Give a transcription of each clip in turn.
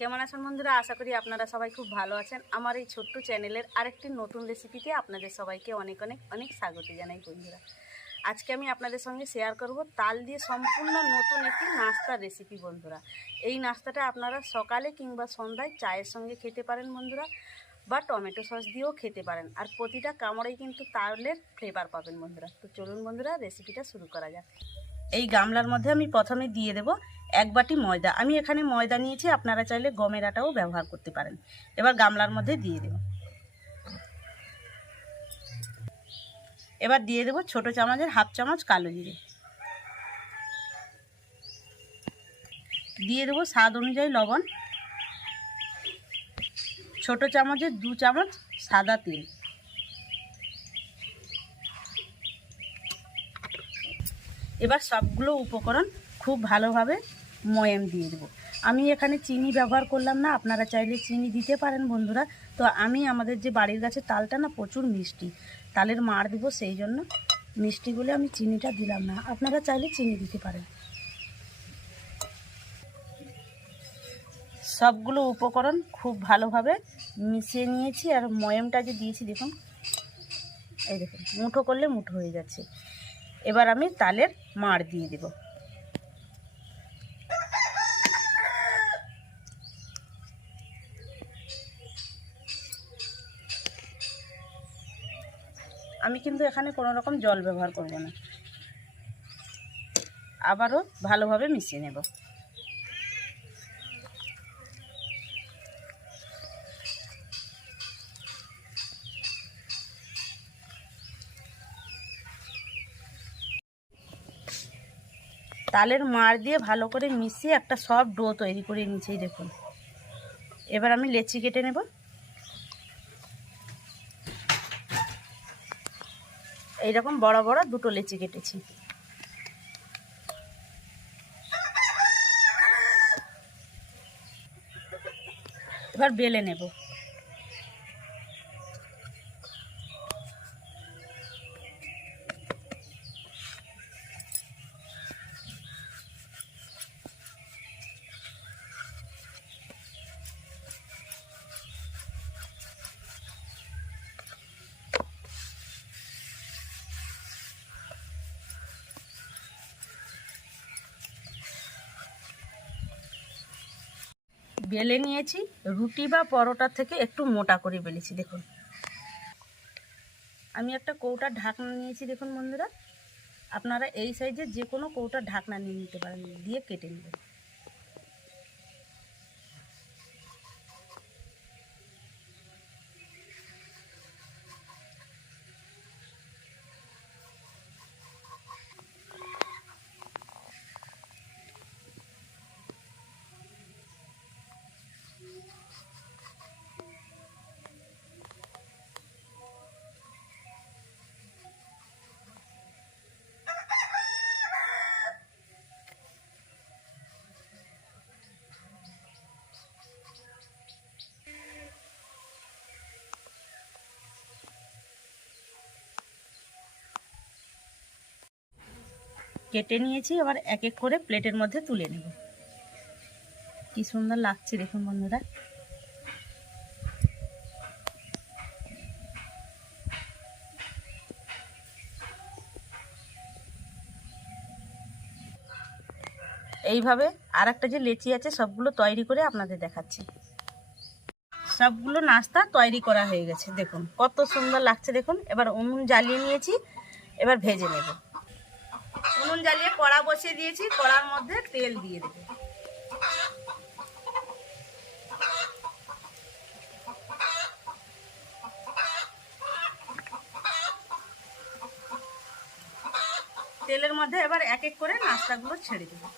কেমন আছেন বন্ধুরা? আশা করি আপনারা সবাই খুব ভালো আছেন। আমার এই ছোট্ট চ্যানেলের আরেকটি নতুন রেসিপিতে আপনাদের সবাইকে অনেক অনেক অনেক স্বাগত জানাই বন্ধুরা। আজকে আমি আপনাদের সঙ্গে শেয়ার করব তাল দিয়ে সম্পূর্ণ নতুন একটি নাস্তার রেসিপি বন্ধুরা। এই নাস্তাটা আপনারা সকালে কিংবা সন্ধ্যায় চায়ের সঙ্গে খেতে পারেন বন্ধুরা বা টমেটো সস দিয়েও খেতে পারেন। আর প্রতিটা কামড়েই কিন্তু তালের ফ্লেভার পাবেন বন্ধুরা। তো চলুন বন্ধুরা রেসিপিটা শুরু করা যাক। এই গামলার মধ্যে আমি প্রথমে দিয়ে দেব এক বাটি ময়দা। আমি এখানে ময়দা নিয়েছি, আপনারা চাইলে গমের আটাও ব্যবহার করতে পারেন। এবার গামলার মধ্যে দিয়ে দেব। এবার দিয়ে দেব ছোট চামচের হাফ চামচ কালো জিরে। দিয়ে দেবো স্বাদ অনুযায়ী লবণ। ছোট চামচের দু চামচ সাদা তেল। এবার সবগুলো উপকরণ খুব ভালোভাবে ময়াম দিয়ে দেবো। আমি এখানে চিনি ব্যবহার করলাম না, আপনারা চাইলে চিনি দিতে পারেন বন্ধুরা। তো আমি আমাদের যে বাড়ির গাছে তালটা না প্রচুর মিষ্টি, তালের মার দেবো সেই জন্য মিষ্টি বলে আমি চিনিটা দিলাম না। আপনারা চাইলে চিনি দিতে পারেন। সবগুলো উপকরণ খুব ভালোভাবে মিশিয়ে নিয়েছি আর ময়ামটা যে দিয়েছি, দেখুন। এই দেখুন, মুঠো করলে মুঠো হয়ে যাচ্ছে। এবার আমি তালের মাড় দিয়ে দেব। আমি কিন্তু এখানে কোনো রকম জল ব্যবহার করব না। আবারও ভালোভাবে মিশিয়ে নেব। তালের মাড় দিয়ে ভালো করে মিশিয়ে একটা সব ডো তৈরি করে এই দেখুন। এবার আমি লেচি কেটে নেব। এইরকম বড় বড় দুটো লেচি কেটেছি। এবার বেলে নেব। বেলে নিয়েছি, রুটি বা পরোটার থেকে একটু মোটা করে বেলেছি, দেখুন। আমি একটা কৌটার ঢাকনা নিয়েছি, দেখুন বন্ধুরা। আপনারা এই সাইজের যে কোনো কৌটার ঢাকনা নিয়ে নিতে পারেন, দিয়ে কেটে নেবেন। কেটে নিয়েছি, এবার এক এক করে প্লেটের মধ্যে তুলে নেব। কি সুন্দর লাগছে দেখুন বন্ধুরা। এইভাবে আর একটা যে লেচি আছে, সবগুলো তৈরি করে আপনাদের দেখাচ্ছি। সবগুলো নাস্তা তৈরি করা হয়ে গেছে, দেখুন। কত সুন্দর লাগছে দেখুন। এবার উনুন জ্বালিয়ে নিয়েছি, এবার ভেজে নেব। উনুন জ্বালিয়ে কড়া বসিয়ে দিয়েছি, কড়ার মধ্যে তেল দিয়ে দেবে। তেলের মধ্যে এবার এক এক করে নাস্তাগুলো ছেড়ে দেবো।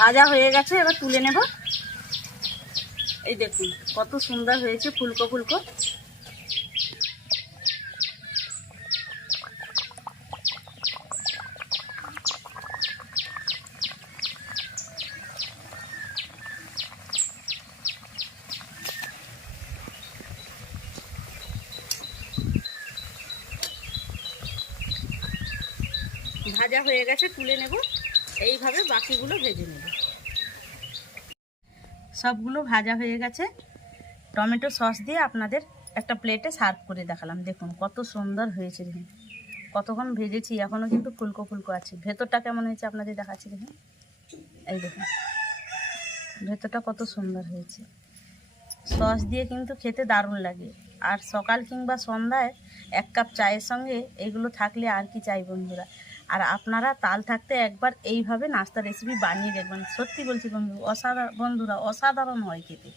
ভাজা হয়ে গেছে, এবার তুলে নেব। এই দেখুন, কত সুন্দর হয়েছে ফুলকো ফুলকো। ভাজা হয়ে গেছে, তুলে নেব। এইভাবে বাকিগুলো ভেজে নেব। সবগুলো ভাজা হয়ে গেছে। টমেটো সস দিয়ে আপনাদের একটা প্লেটে সার্ভ করে দেখালাম। দেখুন কত সুন্দর হয়েছে দেখুন। কতক্ষণ ভেজেছি, এখনও কিন্তু ফুলকো ফুলকো আছে। ভেতরটা কেমন হয়েছে আপনাদের দেখাচ্ছি দেখুন। এই দেখুন। ভেতরটা কত সুন্দর হয়েছে। সস দিয়ে কিন্তু খেতে দারুণ লাগে। আর সকাল কিংবা সন্ধ্যায় এক কাপ চায়ের সঙ্গে এগুলো থাকলে আর কি চাই বন্ধুরা? আর আপনারা তাল থাকতে একবার এইভাবে নাস্তা রেসিপি বানিয়ে দেখবেন। সত্যি বলছি বন্ধু অসাধারণ বন্ধুরা, অসাধারণ হয় খেতে।